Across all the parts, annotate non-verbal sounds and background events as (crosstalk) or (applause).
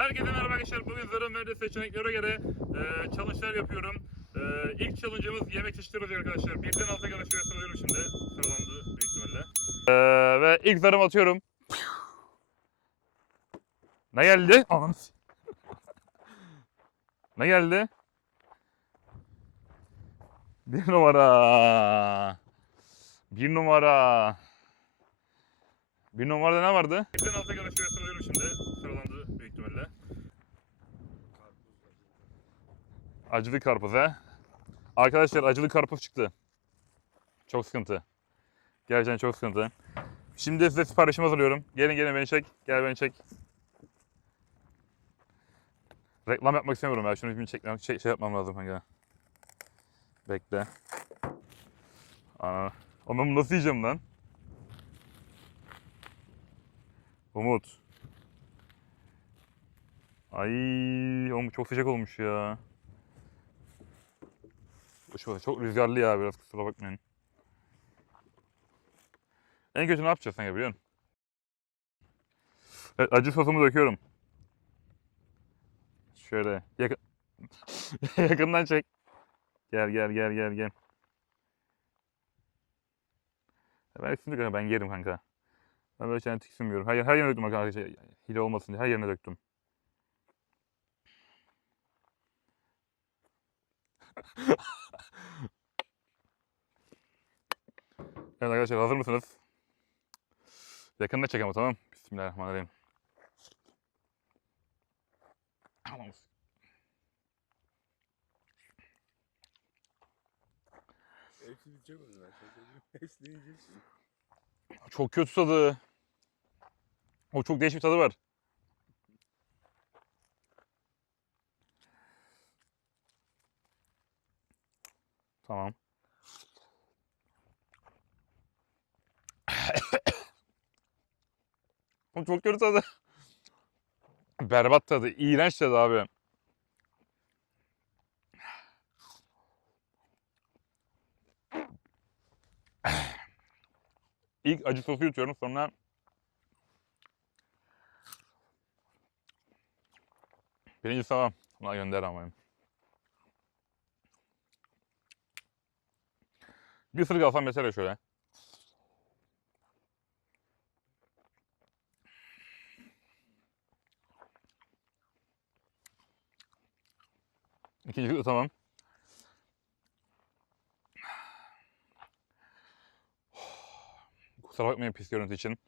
Herkese merhaba arkadaşlar. Bugün Zara Mühendis seçeneklere göre e, challenge'lar yapıyorum. E, ilk challenge'ımız yemek çeşitleri arkadaşlar. Birden alta kadar şuraya sıralıyorum şimdi. Sıralandı büyük ihtimalle. E, ve ilk zarımı atıyorum. Ne geldi? Anam. ne geldi? Bir numara. Bir numara. Bir numarada ne vardı? Birden alta kadar sıralıyorum şimdi. Sıralandı büyük ihtimalle. Acılı karpuz he. Arkadaşlar acılı karpuz çıktı. Çok sıkıntı. Gerçekten çok sıkıntı. Şimdi size siparişimi hazırlıyorum. Gelin gelin beni çek. Gel beni çek. Reklam yapmak istemiyorum ya. Şunu bir çek, şey, şey yapmam lazım kanka. Bekle. Ana. Onu nasıl yiyeceğim lan? Umut. Ay, oğlum çok sıcak olmuş ya. Çok, çok rüzgarlı ya biraz kusura bakmayın. En kötü ne yapacağız sen biliyor musun? Evet, acı sosumu döküyorum. Şöyle yakın (laughs) yakından çek. Gel gel gel gel gel. Ben ikisini kanka ben yerim kanka. Ben böyle şeyden tiksinmiyorum. Her, her yerine döktüm arkadaşlar. Hile olmasın diye her yerine döktüm. (laughs) evet arkadaşlar hazır mısınız? Yakında çek ama tamam. Bismillahirrahmanirrahim. Hepsi bitecek o. Hepsini yiyeceksin. Çok kötü tadı. O çok değişik bir tadı var. Tamam. (coughs) çok kötü tadı. Berbat tadı. iğrenç tadı abi. (coughs) İlk acı sosu yutuyorum sonra Birinci tamam. Buna gönder ama. Bir ısırık alsam mesela şöyle. İkinci de tamam. Kusura bakmayın pis görüntü için.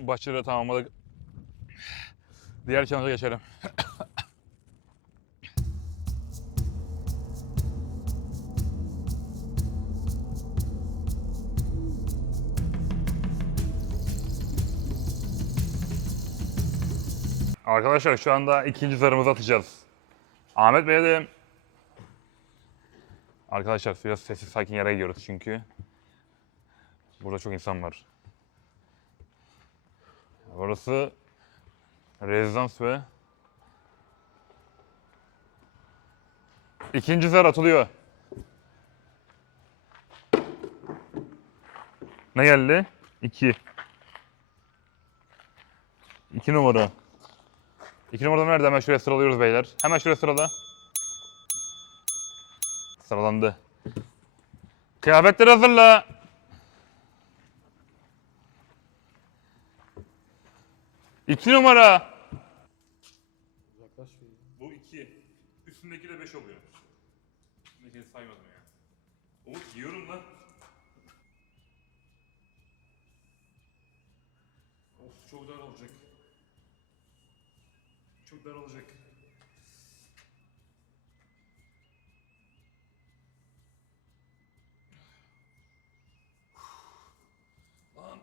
Başarıyla tamamladık. Diğer challenge'a geçelim. Arkadaşlar şu anda ikinci zarımızı atacağız. Ahmet Bey'e de... Arkadaşlar biraz sessiz sakin yere gidiyoruz çünkü. Burada çok insan var. Burası rezidans ve ikinci zar atılıyor. Ne geldi? 2. 2 numara. 2 numaradan nerede? Hemen şuraya sıralıyoruz beyler. Hemen şuraya sırala. Sıralandı. Kıyafetleri hazırla. İki numara. Uzaklaş. Bu iki. Üstündeki de beş oluyor. Üstündekini saymadım ya. Umut yiyorum lan. Of çok dar olacak. Çok dar olacak. Lan.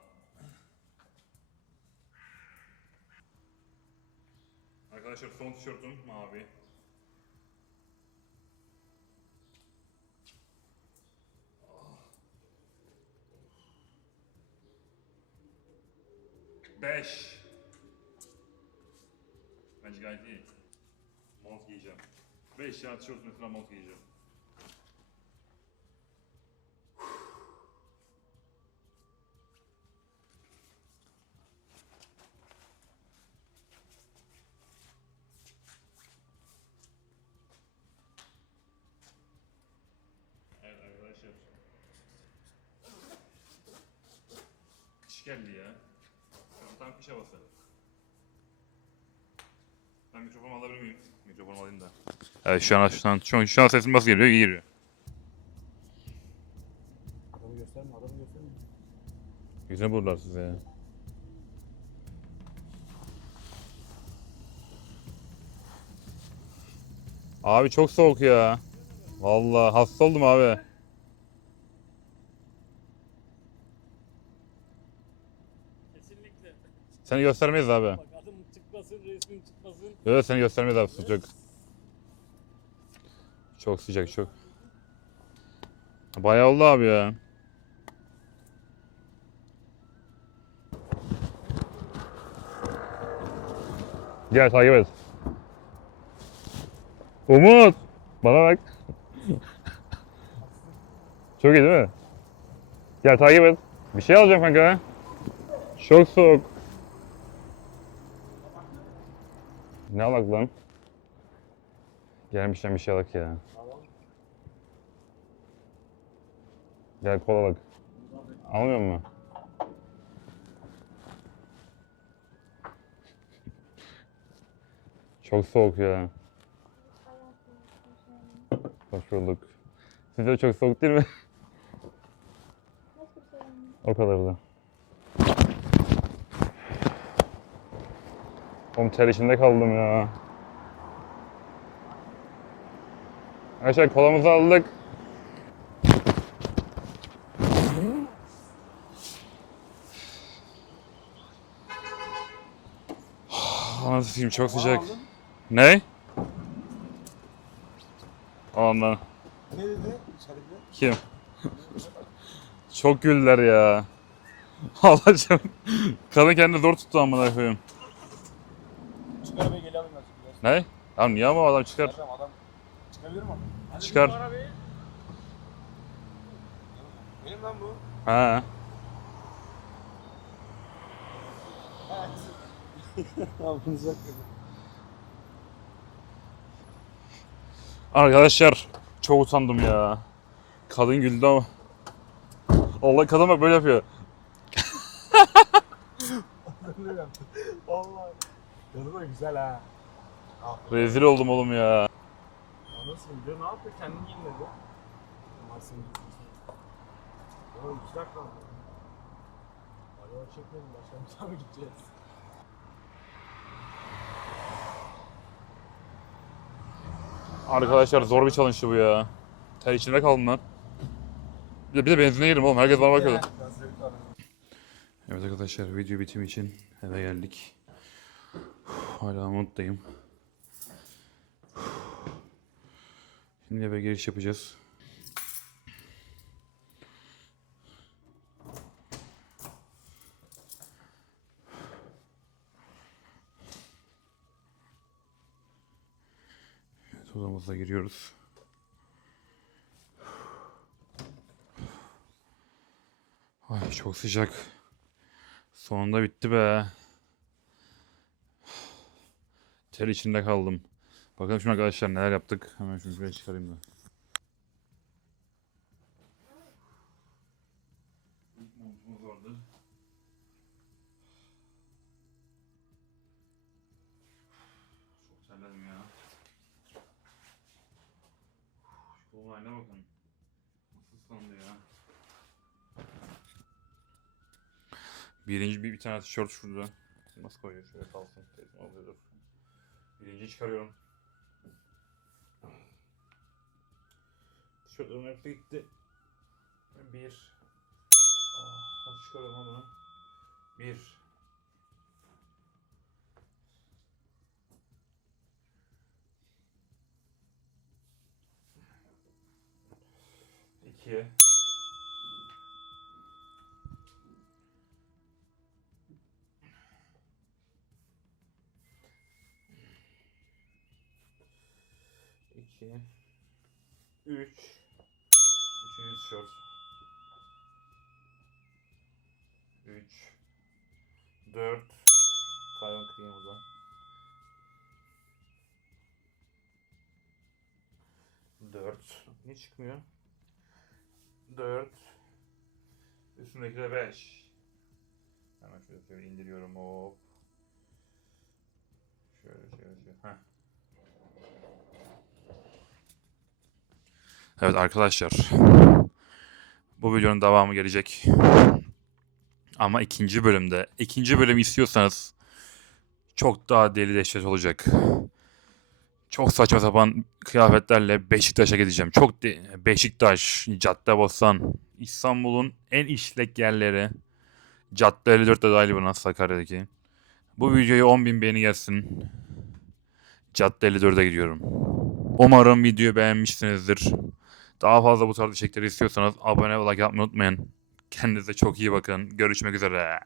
Arkadaşlar son tişörtüm mavi. 5. Bence gayet iyi. Mont giyeceğim. 5 ya tişörtün üstüne mont giyeceğim. Evet arkadaşlar. Kış geldi ya. Tam kış havası. Ben mikrofon alabilir miyim? Mikrofon alayım da. Evet şu an şu an şu an, şu an sesim nasıl geliyor? İyi geliyor. Adamı gösterme, adamı gösterme. Yüzüne bulurlar size ya. Abi çok soğuk ya. Vallahi hasta oldum abi. Seni göstermeyiz abi. Bak adım çıkmasın, resmim çıkmasın. Evet seni göstermeyiz abi sıcak. Çok sıcak çok. Bayağı oldu abi ya. Gel takip et. Umut! Bana bak. Çok iyi değil mi? Gel takip et. Bir şey alacağım kanka. Çok soğuk. Ne alak lan? Gelmişten bir şey alak ya. Gel kola alak. Almıyor mu? Çok soğuk ya. Hoş bulduk. Size çok soğuk değil mi? o kadar da. Oğlum ter içinde kaldım ya. Arkadaşlar kolamızı aldık. Anasını satayım çok sıcak. Ne? Ondan. Ne dedi? İçeride. Kim? Çok güldüler ya. (laughs) Allah'ım. Kadın kendini zor tuttu amına koyayım. Çıkar be gelelim ben biraz. Ne? Tamam niye ama adam çıkar. Tamam adam. Çıkabilir mi? Hadi Çıkar. arabayı. Benim lan bu. Ha. Bunu (laughs) uzak Arkadaşlar çok utandım ya. Kadın güldü ama. Allah kadın bak böyle yapıyor. (laughs) Tadı da güzel ha. Rezil oldum oğlum ya. Nasıl gidiyor? Ne yapıyor? Kendini yeniledi. Mars'ın Oğlum iki dakika oldu. Araba çekmedim. Başlamışlar mı gideceğiz? Arkadaşlar zor bir challenge'ı bu ya. Ter içinde kaldım lan. Bir de, bir de benzine girdim oğlum. Herkes bana bakıyordu. Bir. Evet arkadaşlar video bitimi için eve geldik. Hala mutluyum. Şimdi eve giriş yapacağız. Evet, odamıza giriyoruz. Ay çok sıcak. Sonunda bitti be. Ter içinde kaldım. Bakalım şimdi arkadaşlar neler yaptık. Hemen şunu şuraya çıkarayım da. Haline bakın. Nasıl ıslandı ya. Birinci bir, bir tane tişört şurada. Nasıl koyuyor şöyle kalsın. Telefon alıyor. Birinci çıkarıyorum. Tişörtlerin hepsi gitti. Bir. Aa, nasıl çıkarıyorum lan bunu? Bir. İki. 2 3 Üçüncü tişört 3 4 Karbon kremi burada 4 Ne çıkmıyor? 4 Üstündeki de 5 Hemen şöyle şöyle indiriyorum hop. Şöyle şöyle şöyle. Heh. Evet arkadaşlar Bu videonun devamı gelecek Ama ikinci bölümde ikinci bölüm istiyorsanız Çok daha deli dehşet olacak çok saçma sapan kıyafetlerle Beşiktaş'a gideceğim. Çok de- Beşiktaş, Caddebostan, İstanbul'un en işlek yerleri. Cadde 54 de dahil buna Sakarya'daki. Bu videoya 10.000 beğeni gelsin. Cadde 54'e gidiyorum. Umarım videoyu beğenmişsinizdir. Daha fazla bu tarz içerikleri istiyorsanız abone ve like unutmayın. Kendinize çok iyi bakın. Görüşmek üzere.